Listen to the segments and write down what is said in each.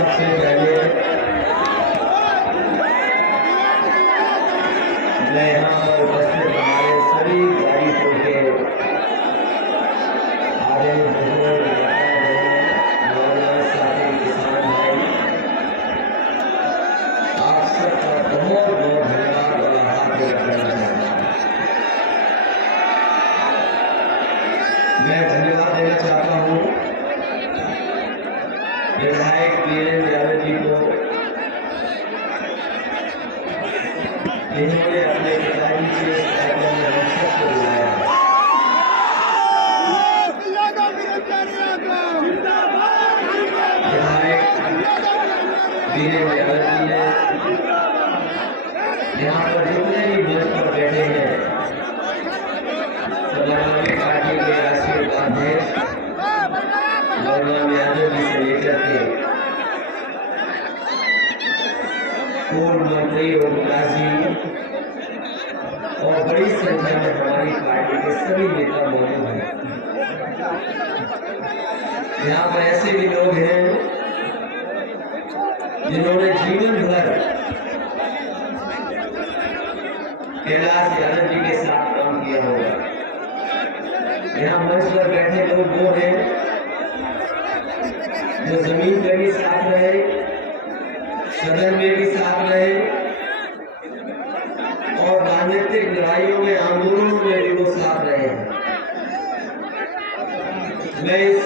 सबसे पहले मैं यहाँ पर उपस्थित हमारे सभी गायकों के आदरणीय बुजुर्ग मौलाना साथी किसान भाई, आप सबका बहुत बहुत धन्यवाद और आभार व्यक्त करना चाहता हूँ। मैं धन्यवाद देना चाहता हूँ विधायक वीरेंद्र यादव जी को, जिन्होंने अपने पिताजी से इस कार्यक्रम में हम सबको बुलाया। विधायक वीरेंद्र यादव जी ने यहाँ पर जितने भी मंच पर बैठे हैं, समाजवादी पार्टी के राष्ट्रीय उपाध्यक्ष मौलाना यादव जी से लेकर के पूर्व मंत्री ओम प्रकाश जी और बड़ी संख्या में हमारी पार्टी के सभी नेता मौजूद हैं। यहाँ पर ऐसे भी लोग हैं जिन्होंने जीवन भर कैलाश यादव जी के साथ काम किया होगा। यहाँ मंच पर बैठे लोग वो हैं जो जमीन पर भी साथ रहे, सदन में भी साथ रहे और राजनीतिक लड़ाइयों में, आंदोलनों में भी वो साथ रहे हैं। मैं इस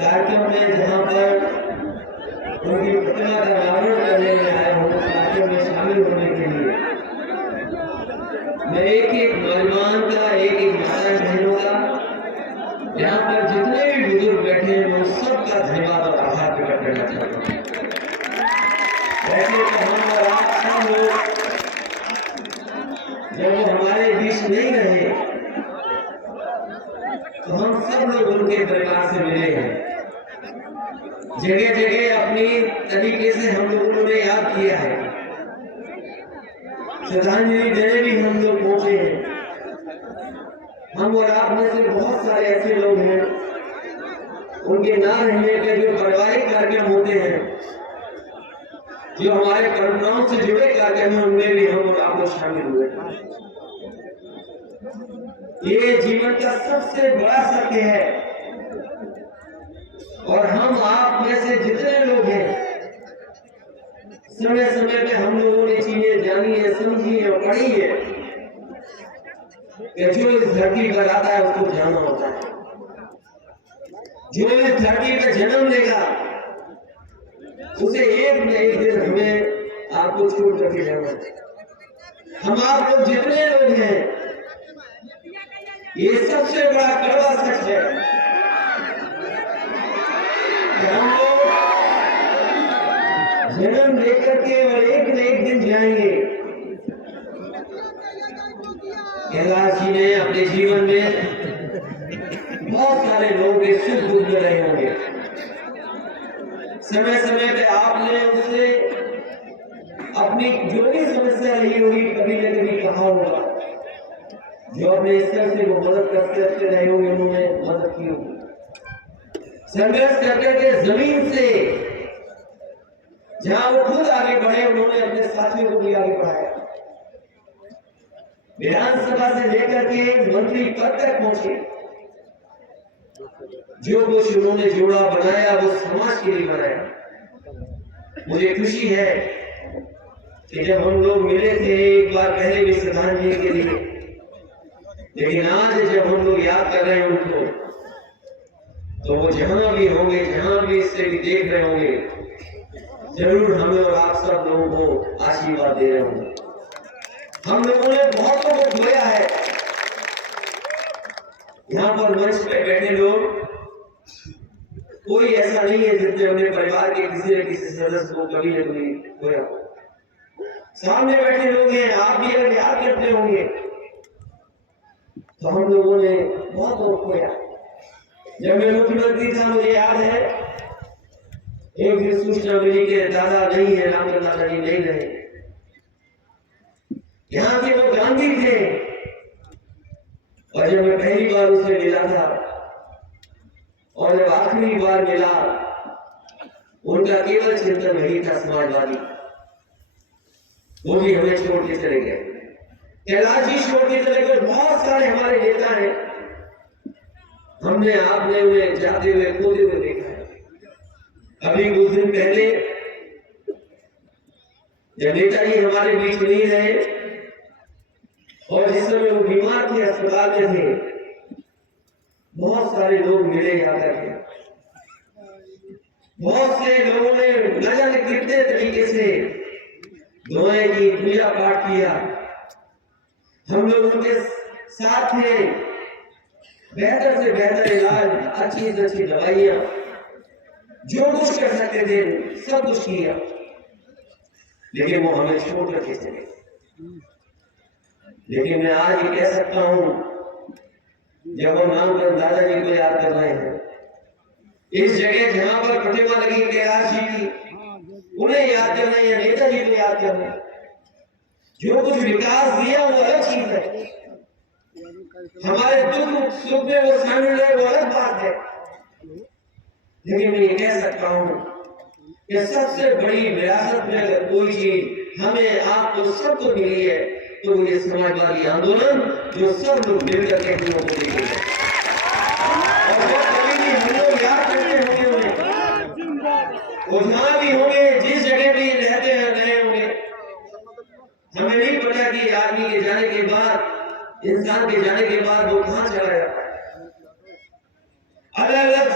कार्यक्रम में जहाँ पर उनकी प्रतिमा का अनावरण करने में आया हूँ, कार्यक्रम में शामिल होने के लिए मैं एक एक नौजवान का, एक एक माता बहनों का, यहाँ पर जितने भी बुजुर्ग बैठे हैं, मैं सबका धन्यवाद और आभार प्रकट करना चाहता हूँ। वैसे तो हम और आप सब लोग जब वो हमारे बीच नहीं रहे तो हम सब लोग उनके परिवार से मिले हैं। जगह जगह अपनी तरीके से हम लोगों ने याद किया है, श्रद्धांजलि देने भी हम लोग पहुंचे हैं। हम और आप में से बहुत सारे ऐसे लोग हैं, उनके ना रहने के जो पारिवारिक कार्यक्रम होते हैं, जो हमारे परंपराओं से जुड़े कार्यक्रम हैं, उनमें भी हम और आप लोग शामिल हुए। ये जीवन का सबसे बड़ा सत्य है और हम आप में से जितने लोग हैं, समय समय पे हम लोगों ने चीजें जानी है, समझी है और पढ़ी है कि जो इस धरती पर आता है उसको जाना होता है। जो इस धरती पर जन्म लेगा उसे एक न एक दिन हमें आपको छोड़ करके जाना है। हम आप लोग जितने लोग हैं, ये सबसे बड़ा कड़वा सच है कि हम लोग जन्म लेकर के और एक न एक दिन जाएंगे। कैलाश जी ने अपने जीवन में बहुत सारे लोगों के सुख दुख में रहे होंगे। समय समय पे आपने उससे अपनी जो भी समस्या रही होगी कभी न कभी कहा होगा, जो अपने स्तर से वो मदद करते रहे होंगे, उन्होंने मदद की होगी। संघर्ष करके के जमीन से जहां वो खुद आगे बढ़े, उन्होंने अपने साथियों को भी आगे बढ़ाया। विधानसभा से लेकर के मंत्री पद तक पहुंचे। जो कुछ उन्होंने जोड़ा बनाया वो समाज के लिए बनाया। मुझे खुशी है कि जब हम लोग मिले थे एक बार पहले भी श्रद्धांजलि के लिए, लेकिन आज जब हम लोग याद कर रहे हैं उनको, तो वो जहां भी होंगे, जहां भी इससे भी देख रहे होंगे, जरूर हमें और आप सब लोगों को आशीर्वाद दे रहे होंगे। हम लोगों ने बहुत लोगों को खोया है। यहाँ पर मंच पे बैठे लोग कोई ऐसा नहीं है जिसने अपने परिवार के किसी न किसी सदस्य को कभी न कभी खोया हो। सामने बैठे लोग हैं, आप भी अगर याद करते होंगे तो हम लोगों ने बहुत लोग खोया। जब मैं मुख्यमंत्री था, मुझे याद है एक दिन सूचना मिली के दादा नहीं है, रामचंद्र दादाजी नहीं रहे। यहाँ के वो गांधी थे और जब मैं पहली बार उसे मिला था और जब आखिरी बार मिला उनका केवल चिंतन वही था समाजवादी, वो भी हमें छोड़ के चले गए। कैलाश जी छोड़ के चले गए। बहुत सारे हमारे नेता हैं, हमने आपने उन्हें जाते हुए खोते हुए देखा है। अभी कुछ दिन पहले जब नेताजी हमारे बीच नहीं रहे और जिस समय वो बीमार थे, अस्पताल में थे, बहुत सारे लोग मिले जाकर के। बहुत से लोगों ने न जाने कितने तरीके से दुआएं की, पूजा पाठ किया। हम लोग उनके साथ थे। बेहतर से बेहतर इलाज, अच्छी से अच्छी दवाइयां, जो कुछ कर सकते थे सब कुछ किया, लेकिन वो हमें छोड़ करके चले। लेकिन मैं आज ये कह सकता हूं, जब हम नामकरण दादाजी को याद कर रहे हैं, इस जगह जहां पर प्रतिमा लगी कैलाश जी की, उन्हें याद कर रहे हैं, नेताजी को याद कर रहे हैं। जो कुछ विकास दिया वो अलग चीज है, हमारे दुख सुख में वो शामिल है, वो अलग बात है। लेकिन मैं ये कह सकता हूं कि सबसे बड़ी विरासत में अगर कोई चीज हमें आपको सबको मिली है तो ये समाजवादी आंदोलन, जो सब लोग मिलकर के हम लोगों को देखे हैं। और वो कभी भी हम लोग याद करते होंगे उन्हें, वो जहां भी होंगे, जिस जगह भी रहते हैं रहे होंगे। हमें नहीं पता कि आदमी के जाने के बाद, इंसान के जाने के बाद वो कहां चला जाता है। अलग अलग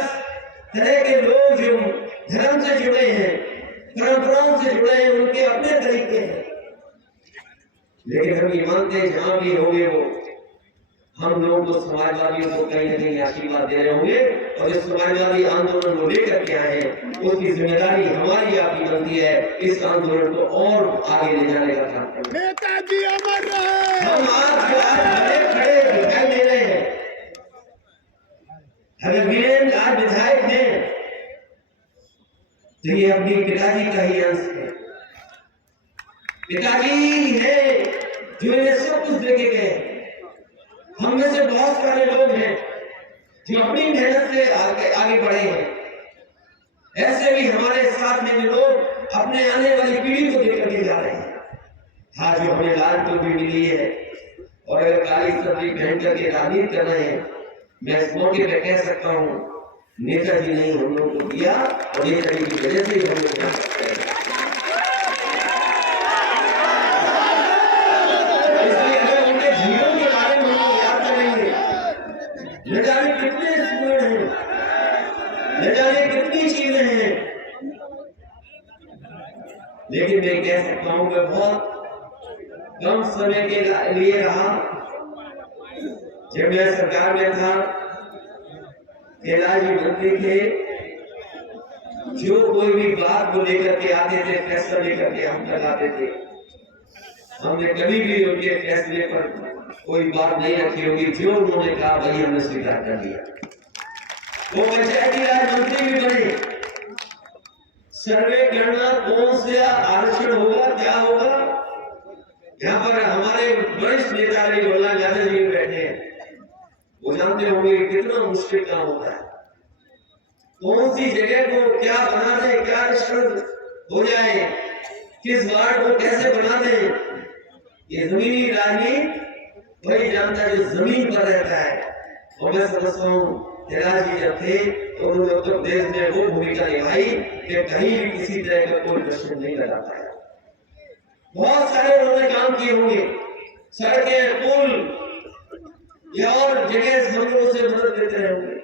तरह के लोग जो धर्म से जुड़े हैं, परंपराओं से जुड़े हैं, उनके अपने तरीके हैं। लेकिन हम ये मानते हैं जहां भी होंगे वो हम लोगों को, समाजवादियों को कहीं ना कहीं आशीर्वाद दे रहे होंगे। और इस समाजवादी आंदोलन को लेकर के आए हैं, उसकी जिम्मेदारी हमारी आपकी बनती है इस आंदोलन को और आगे ले जाने का काम करना। नेताजी अमर रहे। हम आज बड़े खड़े दिखाई दे रहे हैं। अगर वीरेंद्र आज विधायक हैं तो ये अपने पिताजी का ही अंश है। पिताजी है जो इन्हें सब कुछ देके गए। हम में से बहुत सारे लोग हैं जो अपनी मेहनत से आगे बढ़े हैं। ऐसे भी हमारे साथ में जो लोग अपने आने वाली पीढ़ी को देकर के जा रहे हैं। आज जो हमें लाल टोपी मिली है और अगर काली सब्जी पहन करके राजनीति कर रहे हैं, मैं इस मौके पर कह सकता हूँ, नेताजी ने हम लोग को दिया और नेताजी की वजह से ही हम लोग जा सकते हैं। इसलिए अगर उनके जीवन के बारे में हम याद करेंगे, न जाने कितने स्कूल हैं, न जाने कितनी चीजें हैं। लेकिन मैं कह सकता हूँ कि बहुत कम समय के लिए रहा। जब मैं सरकार में था, कैलाश जी मंत्री थे, जो कोई भी बात को लेकर के आते थे, फैसला लेकर के हम लगाते थे। हमने कभी भी उनके फैसले पर कोई बात नहीं रखी होगी। जो उन्होंने कहा वही हमने स्वीकार कर लिया। वो पंचायती राज मंत्री भी बने। सर्वे करना कौन सा आरक्षण होगा, क्या होगा, यहाँ पर हमारे वरिष्ठ नेता गोलनाथ यादव जी बैठे हैं, वो जानते होंगे कितना मुश्किल काम होता है। कौन सी जगह को क्या बना दे, क्या रिश्वत हो जाए, किस वार्ड को कैसे बना दे, ये जमीनी राजनीति वही जानता है जो जमीन पर रहता है। और मैं समझता हूँ कैलाश जी जब थे तो उन्होंने उत्तर प्रदेश में वो भूमिका निभाई कि कहीं भी किसी तरह का कोई प्रश्न नहीं लगा पाया। बहुत सारे उन्होंने काम किए होंगे, सड़कें, पुल या और जगह हम लोगों से मदद देते रहे होंगे।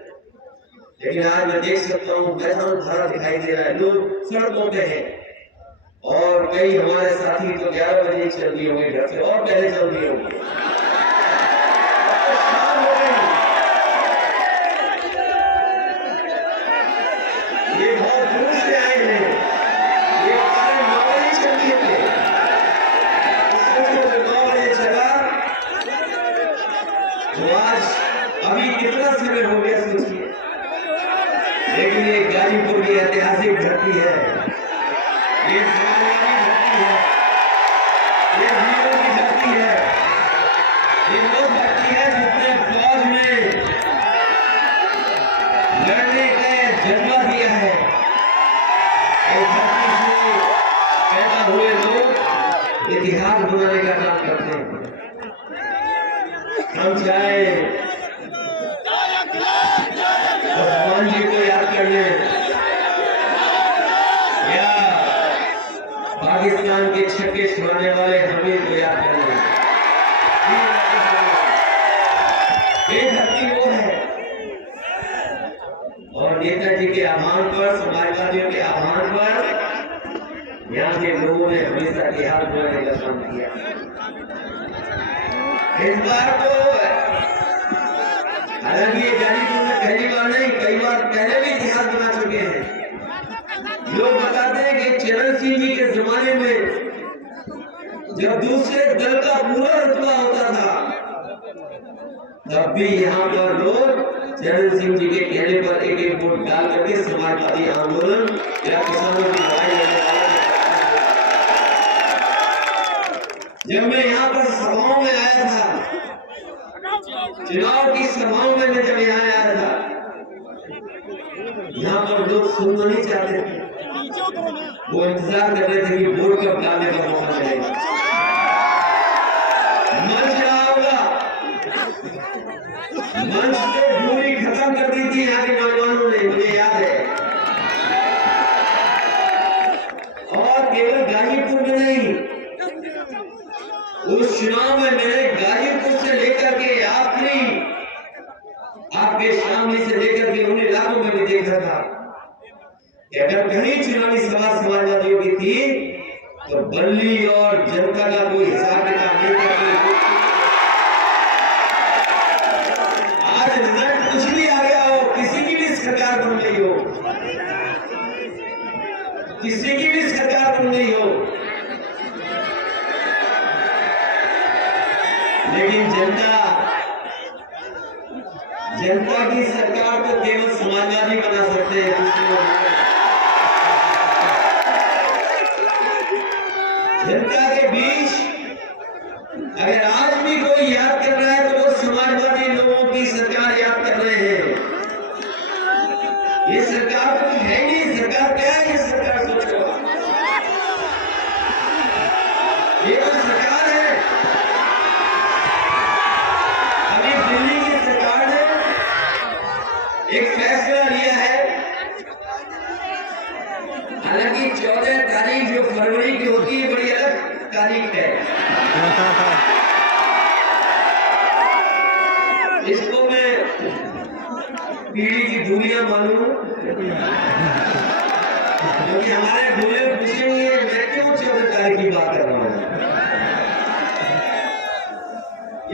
लेकिन आज मैं देख सकता हूँ मैदान भरा दिखाई दे रहा है, लोग सड़कों पे हैं। और कई हमारे साथी तो 11 बजे चल दिए होंगे घर से, और पहले चल दिए होंगे। ये बहुत दूर से आए हैं, ये हमारे 9 बजे चल दिए थे, 9 बजे चला तो आज अभी कितना समय हो गया सोचिए। लेकिन ये गाजीपुर की ऐतिहासिक धरती है, ये समाजवादी धरती है, ये वीरों की धरती है, ये वो धरती है जिसने फौज में लड़ने का जज्बा दिया है। इस धरती से पैदा हुए लोग इतिहास बनाने का काम करते हैं। हम चाहे भगवान जी को याद कर लें या पाकिस्तान के छक्के छुड़ाने वाले हमीद को याद कर लें, ये धरती वो है। और नेताजी के आह्वान पर, समाजवादियों के आह्वान पर यहाँ के लोगों ने हमेशा इतिहास बनाने का काम किया। इस बार तो हालांकि ये गाजीपुर में पहली बार नहीं, कई बार पहले भी इतिहास बना चुके हैं। लोग बताते हैं कि चरण सिंह जी के जमाने में जब दूसरे दल का पूरा रुतबा होता था, तब भी यहाँ पर लोग चरण सिंह जी के कहने पर एक एक वोट डाल करके समाजवादी आंदोलन या किसानों की लड़ाई लड़ने वाले। जब मैं यहाँ पर सभाओं में आया था, चुनाव की सभाओं में मैं जब यहाँ आया था, यहाँ पर लोग सुनना नहीं चाहते थे, वो इंतजार कर रहे थे कि वोट कब डालने का मौका मिलेगा। मंच आऊंगा, मंच से दूरी खत्म कर दी थी यहाँ के नौजवानों ने, मुझे याद है। और केवल गाजीपुर में नहीं, उस चुनाव में मैंने गाजीपुर से लेकर के आखिरी आपके शामली से लेकर के उन इलाकों में भी देखा था कि अगर कहीं चुनावी सभा समाजवादियों की थी तो बल्ली और जनता का कोई हिसाब किताब नहीं करती। आज रिजल्ट कुछ भी आ गया हो, किसी की भी सरकार बन गई हो, किसी की भी सरकार बन गई हो, लेकिन जनता की सरकार को केवल समाजवादी बना सकते हैं। जनता के बीच अगर आज भी कोई याद कर रहा है तो वो समाजवादी लोगों की सरकार याद कर रहे हैं। ये सरकार तो है नहीं, सरकार क्या है? ये सरकार सोचो, ये तो सरकार है। अभी दिल्ली की सरकार ने एक फैसला लिया है, हालांकि 14 तारीख जो फरवरी की होती है बड़ी अलग तारीख है। इसको मैं पीढ़ी की दूरियां मालूम, क्योंकि हमारे दूल्हे पूछेंगे मैं क्यों 14 तारीख की बात कर रहा हूं।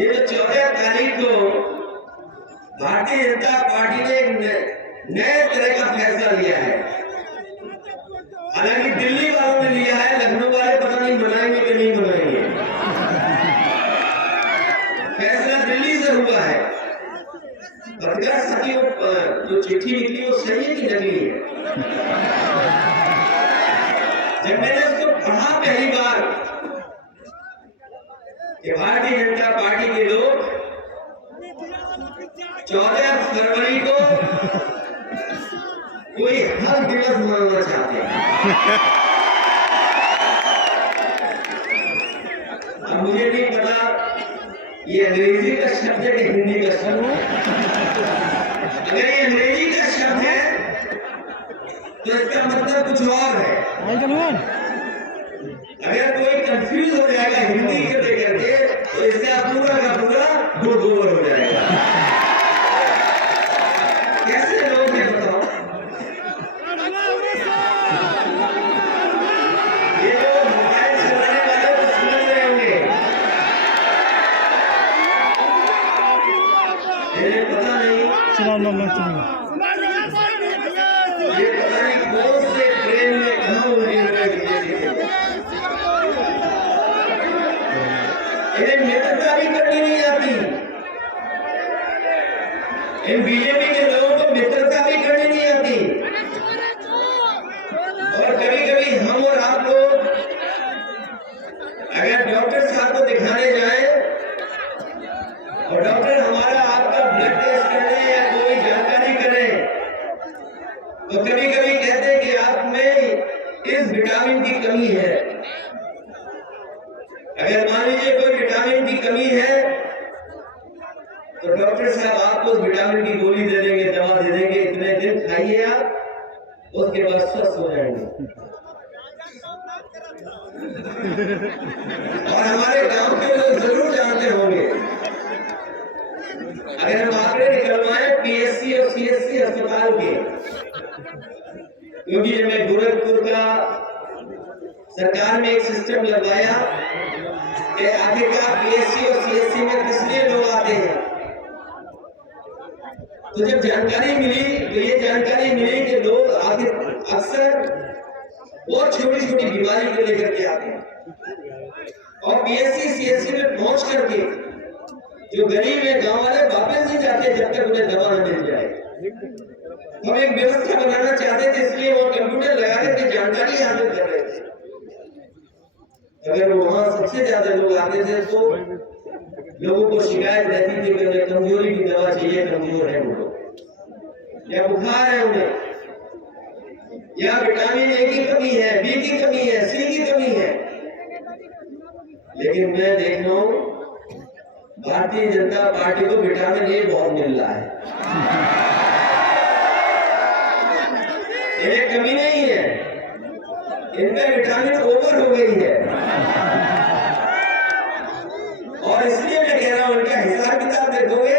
ये जो 14 तारीख को भारतीय जनता पार्टी ने एक नए तरह का फैसला लिया है। हालांकि दिल्ली वालों ने लिया है, लखनऊ वाले पता नहीं मनाएंगे कि नहीं मनाएंगे। फैसला दिल्ली से हुआ है। पत्रकार साथियों, जो चिट्ठी निकली वो सही है कि नकली है? जब मैंने उसको पढ़ा पहली बार कि भारतीय जनता पार्टी के लोग 14 फरवरी को कोई हर दिवस मनाना चाहते हैं। अब मुझे नहीं पता ये अंग्रेजी का शब्द है कि हिंदी का शब्द है। अगर ये अंग्रेजी का शब्द है तो इसका मतलब कुछ और है। अगर कोई कंफ्यूज हो जाएगा हिंदी के लेकर के तो इसका पूरा का पूरा गोबर हो जाएगा। कैसे लोग हैं बताओ? ये लोग मोबाइल चलाने वाले तो समझ रहे होंगे, इन्हें पता नहीं ये पता नहीं कौन से ट्रेन में कहाँ उड़ी हुए इन्हें मित्रता भी करनी नहीं आती। इन बीजेपी के लोगों को मित्रता भी करनी नहीं आती। और कभी कभी हम और आप लोग अगर डॉक्टर साहब को दिखाने जाए और डॉक्टर हमारा आपका ब्लड टेस्ट करे या कोई जानकारी करे तो कभी कभी कहते हैं कि आप में इस विटामिन की कमी है। अगर मान लीजिए कोई विटामिन की कमी है तो डॉक्टर साहब आपको उस विटामिन की गोली दे देंगे, दवा दे देंगे, इतने दिन खाइए आप, उसके बाद स्वस्थ हो जाएंगे। और हमारे गांव के लोग जरूर जानते होंगे, अगर हम आंकड़े निकलवाएं पीएससी और सीएससी अस्पताल के, क्योंकि जब मैं गोरखपुर का सरकार में एक सिस्टम लगवाया कि आखिरकार पीएससी और सीएससी में किस लिए लोग आते हैं, तो जब जानकारी मिली तो ये जानकारी मिली कि लोग आखिर अक्सर बहुत छोटी छोटी बीमारी को लेकर के आते हैं और पीएससी सीएससी में पहुंच करके जो गरीब है गांव वाले वापस नहीं जाते जब तक उन्हें दवा न मिल जाए। हम एक व्यवस्था बनाना चाहते थे, इसलिए वो कंप्यूटर लगा करके जानकारी हासिल कर रहे थे। अगर वहां सबसे ज्यादा लोग आते थे तो लोगों को शिकायत रहती थी कि उन्हें कमजोरी की दवा चाहिए, कमजोर है वो लोग, या बुखार है उन्हें, या विटामिन ए की कमी है, बी की कमी है, सी की कमी है। लेकिन मैं देख रहा हूं भारतीय जनता पार्टी को विटामिन ए बहुत मिल रहा है, इन्हें कमी नहीं है, इनका विटामिन ओवर हो गई है। और इसलिए मैं कह रहा हूं इनका हिसाब किताब देखोगे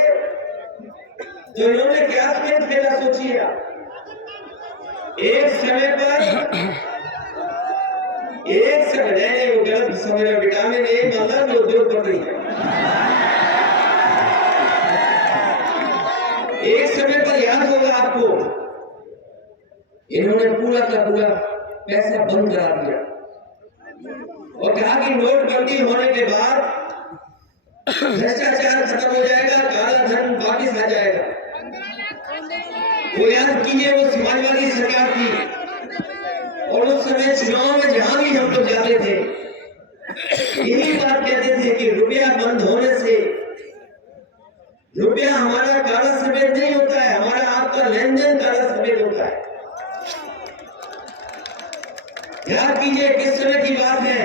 तो इन्होंने क्या खेल खेला सोचिए आप। एक समय नहीं, वो गलत समझ रहे, विटामिन ए मतलब उद्योगपति है। एक समय पर याद होगा आपको, इन्होंने पूरा का पूरा पैसा बंद करा दिया और कहा कि नोटबंदी होने के बाद भ्रष्टाचार खत्म हो जाएगा, काला धन वापिस आ जाएगा। वो याद कीजिए, वो समाजवादी सरकार थी और उस समय चुनाव में जहां भी हम लोग जाते थे यही बात कहते थे कि रुपया बंद होने से रुपया हमारा काला सफेद नहीं होता है, हमारा आपका लेन देन काला सफेद होता है। याद कीजिए किस समय की बात है।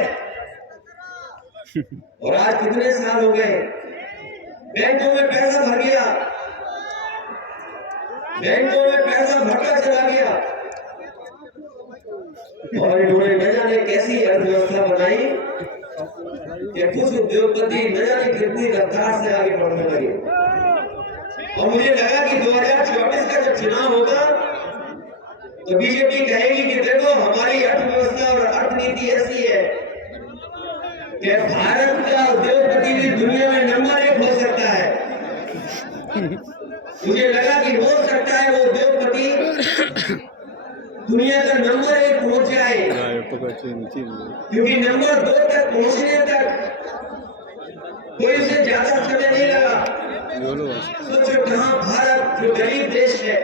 और आज कितने साल हो गए, बैंकों में पैसा भर गया, बैंकों में पैसा भरता चला गया और इन्होंने न जाने कैसी अर्थव्यवस्था बनाई कि कुछ उद्योगपति न जाने कितनी रफ्तार से आगे बढ़ने लगे। और मुझे लगा कि 2024 का जब चुनाव होगा तो बीजेपी कहेगी कि देखो हमारी अर्थव्यवस्था और अर्थनीति ऐसी है कि भारत का उद्योगपति भी दुनिया में नंबर 1 हो सकता है। मुझे लगा कि हो सकता है वो उद्योगपति दुनिया का नंबर 1 पहुंच जाए, क्योंकि नंबर 2 तक पहुंचने तक कोई उसे ज्यादा समय नहीं लगा। सोचो कहां भारत जो गरीब देश है,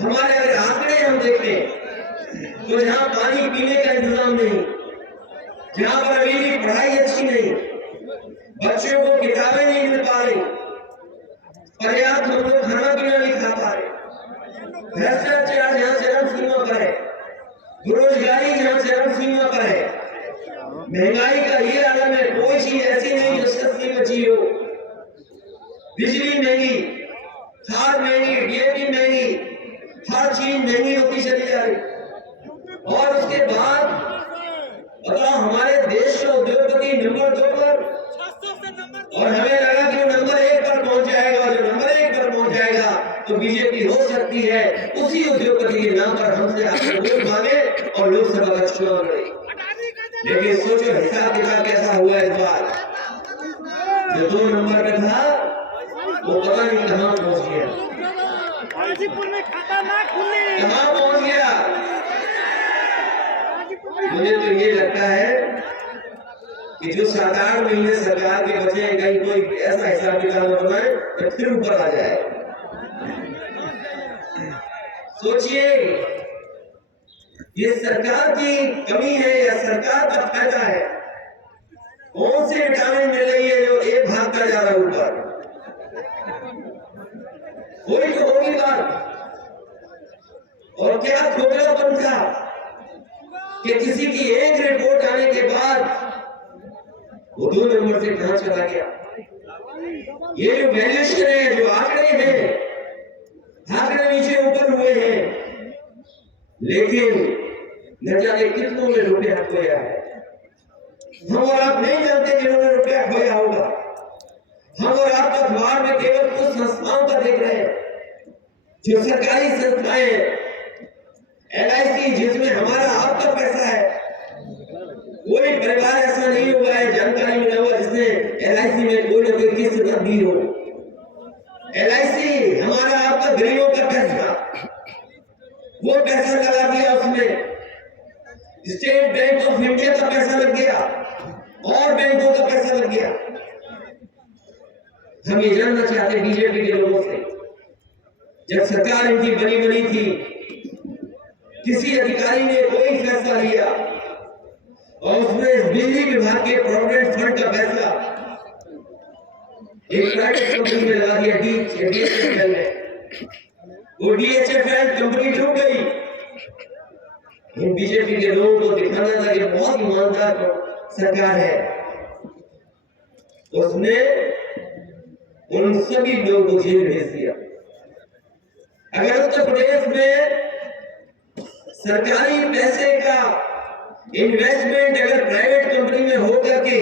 हमारे अगर आंकड़े हम देखें तो जहां पानी पीने का इंतजाम नहीं, जहां पर अभी भी पढ़ाई अच्छी नहीं, बच्चों को किताबें नहीं मिल पा रही, पर्याप्त हम लोग खाना पीना नहीं खा पा रहे, भ्रष्टाचार जहां चरम सीमा पर है, बेरोजगारी जहां चरम सीमा पर है, महंगाई का ये आलम है, कोई चीज ऐसी नहीं जो सस्ती बची हो, बिजली महंगी, खाद महंगी, डीएपी महंगी, हर चीज महंगी होती चली जा रही। और उसके बाद बताओ हमारे देश का उद्योगपति नंबर 2 पर, और हमें लगा कि वो नंबर 1 पर पहुंच जाएगा, और जो नंबर 1 पर पहुंच जाएगा तो बीजेपी हो सकती है उसी उद्योगपति के नाम पर हमसे आकर वोट मांगे और लोकसभा का चुनाव लड़े। लेकिन सोचो हिसाब किताब कैसा हुआ इस बार, जो 2 नंबर पे था वो पता नहीं कहां पहुंच गया, कहां पहुंच गया। मुझे तो ये लगता है कि जो 7-8 महीने सरकार के बचे हैं, कहीं कोई ऐसा हिसाब किताब बनाए तो फिर ऊपर आ जाए। सोचिए ये सरकार की कमी है या सरकार का फायदा है? कौन सी विटामिन मिल रही है जो एक भागता जा रहा है ऊपर? कोई तो होगी बात। और क्या खोखलापन था कि किसी की एक रिपोर्ट आने के बाद वो 2 नंबर से कहां चला गया। ये जो वैल्यूएशन है, जो आंकड़े हैं, आंकड़े नीचे ऊपर हुए हैं, लेकिन न जाने कितनों में रुपया खोया है। हम और आप नहीं जानते जिन्होंने रुपया खोया होगा। हम और आप तो अखबार में केवल कुछ संस्थाओं का देख रहे हैं, जो सरकारी संस्थाएं, LIC, जिसमें हमारा आपका पैसा है। कोई परिवार ऐसा नहीं हुआ है, जानकारी मिला हुआ, जिसने LIC में कोई ना कोई किस्त न दी हो। LIC हमारा आपका गरीबों का पैसा, वो पैसा लगा दिया उसमें। स्टेट बैंक ऑफ इंडिया का पैसा लग गया और बैंकों का पैसा लग गया। हम ये जानना चाहते बीजेपी के लोगों से, जब सरकार इनकी बनी थी, किसी अधिकारी ने कोई फैसला लिया और उसमें बिजली विभाग के प्रोविडेंट फंड का पैसा एक प्राइवेट कंपनी में लगा दिया, DHFL में। वो DHFL कंपनी डूब गई। इन बीजेपी के लोगों को दिखाना था कि बहुत ईमानदार सरकार है। उसने उन सभी लोगों को जेल भेज दिया। अगर उत्तर प्रदेश में सरकारी पैसे का इन्वेस्टमेंट अगर प्राइवेट कंपनी में हो करके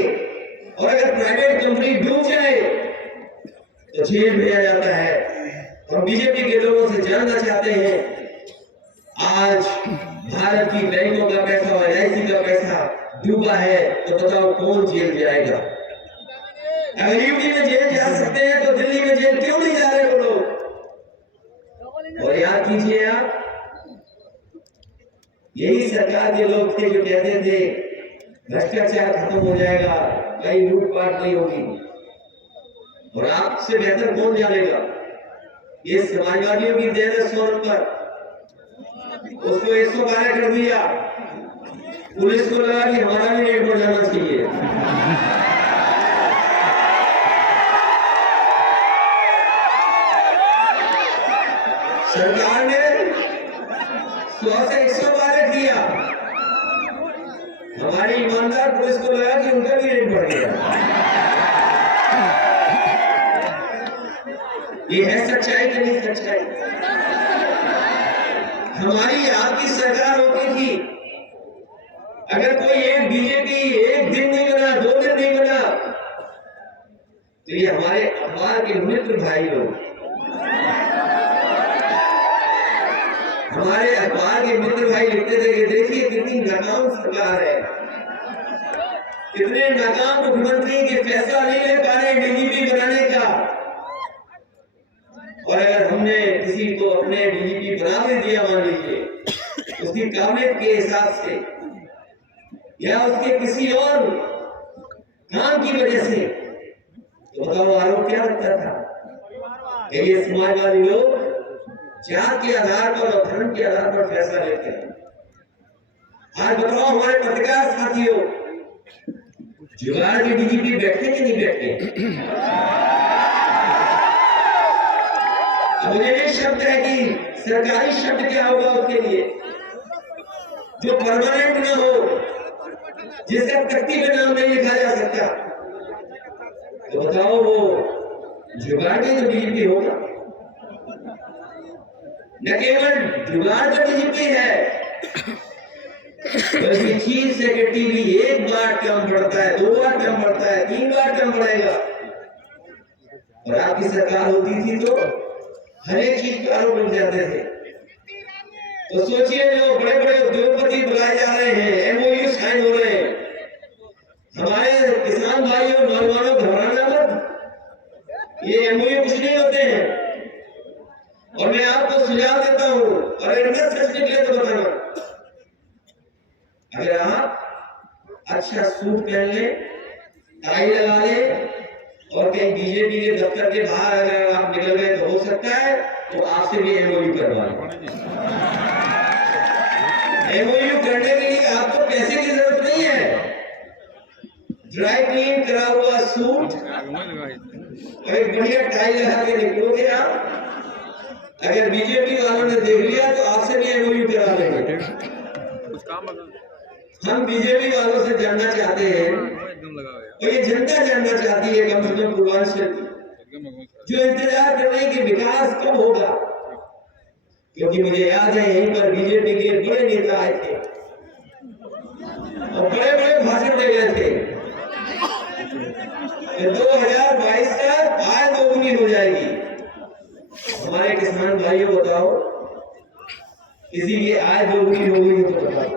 और अगर प्राइवेट कंपनी डूब जाए तो जेल भेजा जाता है। और बीजेपी के लोगों से जानना चाहते हैं, आज भारत की बैंकों का पैसा और LIC का पैसा डूबा है, तो बताओ कौन जेल जाएगा? अगर यूपी में जेल जा सकते हैं तो दिल्ली में जेल क्यों नहीं जा रहे वो लोग? और याद कीजिए आप, यही सरकार के लोग थे जो कहते थे भ्रष्टाचार खत्म हो जाएगा, कहीं लूटपाट नहीं होगी। और आपसे बेहतर कौन जानेगा? ये समाजवादियों की देन है 100 नंबर, उसको 112 कर दिया। पुलिस को लगा कि हमारा भी रेट बढ़ जाना चाहिए। सरकार ने 100 से 112 किया। हमारी ईमानदार पुलिस को लगा कि उनका भी रेट बढ़ गया। ये है सच्चाई कि नहीं सच्चाई? हमारी आपकी सरकार होती थी, अगर कोई एक बीजेपी एक दिन नहीं बना, 2 दिन नहीं बना, तो ये हमारे अखबार के मित्र भाई लोग, हमारे अखबार के मित्र भाई लिखते थे कि देखिए कितनी नाकाम सरकार है, कितने नाकाम मुख्यमंत्री के फैसला नहीं ले पा रहे DGP बनाने का। और अगर हमने किसी को अपने DGP बना भी दिया, मान लीजिए उसकी काबिलियत के हिसाब से या उसके किसी और काम की वजह से, तो बताओ आरोप क्या लगता था? ये समाजवादी लोग जात के आधार पर और धर्म के आधार पर फैसला लेते हैं। आज बताओ हमारे पत्रकार साथियों, जुगाड़ के DGP बैठे कि नहीं बैठे? अब मुझे ये शब्द है कि सरकारी शब्द क्या होगा उसके लिए, जो परमानेंट ना हो, जिसका तख्ती में नाम नहीं लिखा जा सकता, तो बताओ वो जुगाड़ के तो DGP होगा। न केवल जुगाड़ का DGP है, बल्कि चीफ सेक्रेटरी भी एक बार टर्म बढ़ता है, 2 बार टर्म बढ़ता है, 3 बार टर्म बढ़ेगा। और आपकी सरकार होती थी तो हर एक चीज के आरोप मिल जाते थे। तो सोचिए जो बड़े बड़े उद्योगपति बुलाए जा रहे हैं, MOU साइन हो रहे हैं, हमारे किसान भाइयों नौजवानों घबराना मत, ये MOU कुछ नहीं होते हैं। और मैं आपको सुझाव देता हूं, और अगर मैं सच निकले तो बताना, अगर आप अच्छा सूट पहन ले, टाई लगा ले और कहीं बीजेपी के दफ्तर के बाहर अगर आप निकल गए तो हो सकता है तो आपसे भी MOU करवा लें। MOU करने के लिए आपको पैसे की जरूरत नहीं है, ड्राई क्लीन करा हुआ सूट और एक बढ़िया टाई लगा के निकलोगे आप। अगर बीजेपी वालों ने देख लिया तो आपसे भी MOU करा लेंगे। हम बीजेपी वालों से जानना चाहते हैं और ये जनता जानना चाहती है कम से कम पूर्वांचल की, जो इंतजार कर रहे हैं कि विकास कब होगा। क्योंकि मुझे याद है यहीं पर बीजेपी के बड़े नेता आए थे और बड़े बड़े भाषण दे गए थे कि 2022 तक आय दोगुनी हो जाएगी। हमारे किसान भाइयों बताओ, किसी की आय दोगुनी हो गई हो तो बताओ।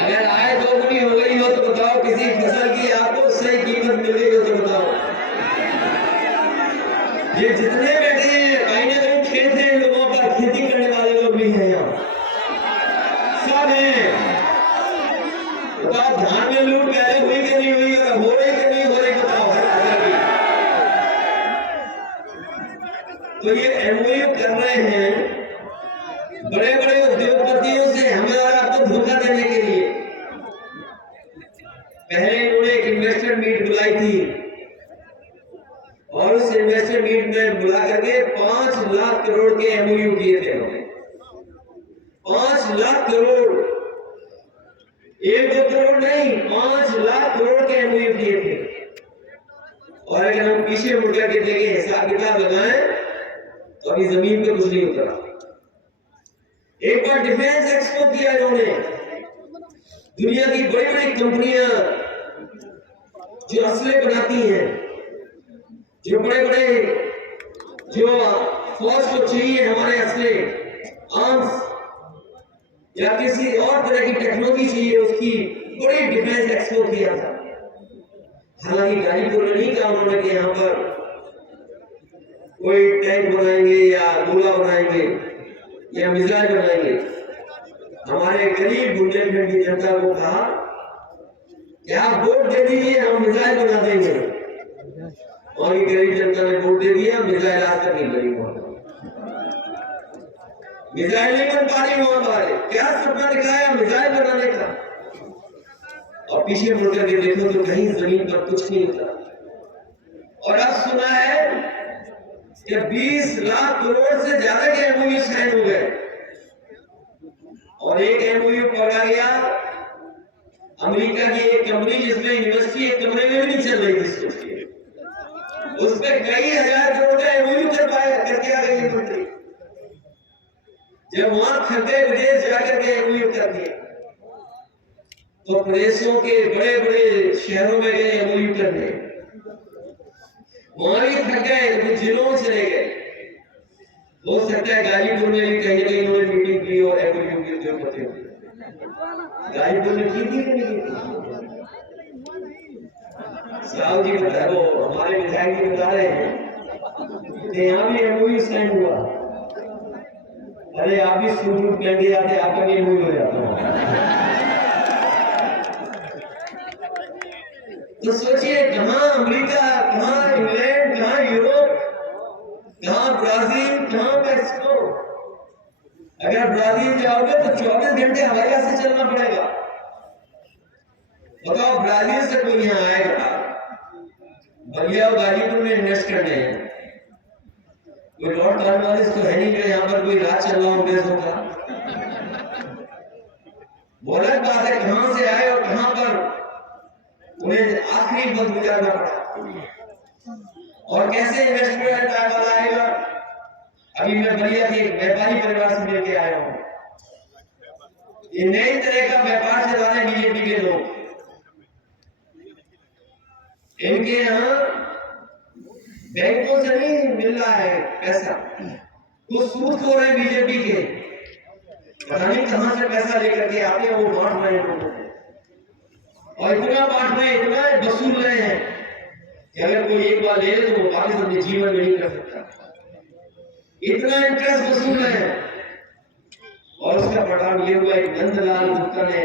अगर आय दोगुनी हो गई हो तो बताओ, किसी फसल की आपको सही कीमत मिल गई हो तो बताओ। ये जितने बैठे हैं कहीं ना कहीं खेत है, लोगों का खेती करने वाले लोग भी हैं यहाँ, सब हैं। बताओ धान में लूट पहले हुई कि नहीं हुई, और हो रही कि नहीं हो रही बताओ हर फसल की। तो ये एमओयू कर रहे हैं बड़े बड़े उद्योगपतियों से हमें और आपको धोखा देने के लिए। पहले इन्होंने एक इन्वेस्टर मीट बुलाई थी और उस इन्वेस्टर मीट में बुला करके 5 लाख करोड़ के एमओयू किए थे उन्होंने। 5 लाख करोड़, 1-2 करोड़ नहीं, 5 लाख करोड़ के एमओयू किए थे। और अगर हम पीछे मुड़ करके देखें, हिसाब किताब लगाएं, तो अभी जमीन पे कुछ नहीं उतरा। एक बार डिफेंस एक्सपो किया इन्होंने, दुनिया की बड़ी बड़ी कंपनियां जो असले बनाती हैं, जो बड़े बड़े जो फौज को चाहिए हमारे असले आर्म्स या किसी और तरह की टेक्नोलॉजी चाहिए, उसकी बड़ी डिफेंस एक्सपो किया था। हालांकि गाजीपुर में नहीं कहा उन्होंने कि यहाँ पर कोई टैंक बनाएंगे या गोला बनाएंगे या मिसाइल बनाएंगे। हमारे गरीब बुंदेलखंड की जनता को कहा कि आप वोट दे दीजिए, हम मिसाइल बना देंगे। और ये गरीब जनता ने वोट दे दिया, मिसाइल आज तक नहीं बनी वहां पर, मिसाइल नहीं बन पा रही वहां पर। क्या सपना दिखाया मिसाइल बनाने का, और पीछे मुड़ करके देखो तो कहीं जमीन पर कुछ नहीं उतरा। और अब सुना है कि 20 लाख करोड़ से ज्यादा के एमओयू साइन हो गए, और एक एमओयू पकड़ा गया अमेरिका की एक कंपनी जिसमें यूनिवर्सिटी एक कमरे में भी नहीं चल रही थी, सोचिए। उस पर कई हजार करोड़ का एमओयू करके आ गई मंत्री। जब वहां थक गए विदेश जाकर के एमओयू कर दिया, तो प्रदेशों के बड़े बड़े शहरों में गए एमओयू करने, वहां भी थक गए तो जिलों में चले गए। हो सकता है गाजीपुर में भी कहीं ना कहीं उन्होंने मीटिंग की और एमओयू की जो होते हैं। गाजीपुर में की थी कि नहीं की थी? साहब जी बता, वो हमारे विधायक जी बता रहे हैं कि यहाँ भी एमओयू साइन हुआ। अरे आप भी सूट पहन के आते, आपका भी एमओयू हो जाता। तो सोचिए, कहाँ अमेरिका, कहाँ इंग्लैंड, कहाँ यूरोप, कहाँ ब्राजील, कहाँ मेक्सिको। अगर ब्राजील जाओगे तो 24 घंटे हवाई जहाज से चलना पड़ेगा। बताओ ब्राजील से कोई यहाँ आएगा बलिया और गाजीपुर में इन्वेस्ट करने हैं, कोई लॉर्ड कॉर्नवालिस तो है नहीं जो यहाँ पर कोई राज चल रहा हो देशों का। बहुत बात है कहां से आए और कहां पर उन्हें आखिरी वक्त गुजारना पड़ा, और कैसे इन्वेस्टमेंट वाला आएगा। अभी मैं बलिया के एक व्यापारी परिवार से मिलकर आया हूं। ये नई तरह का व्यापार चला रहे बीजेपी के लोग। इनके यहाँ बैंकों से नहीं मिल रहा है पैसा, तो सूद खो रहे बीजेपी के, पता नहीं कहां से पैसा लेकर के आते हैं, वो बांट रहे हैं लोगों को। और इतना बांट रहे हैं, इतना वसूल रहे हैं कि अगर कोई एक बार ले तो वो वापस अपने जीवन में नहीं कर सकता। इतना इंटरेस्ट वसूल रहे हैं। और उसका परिणाम ये हुआ, एक नंदलाल गुप्ता ने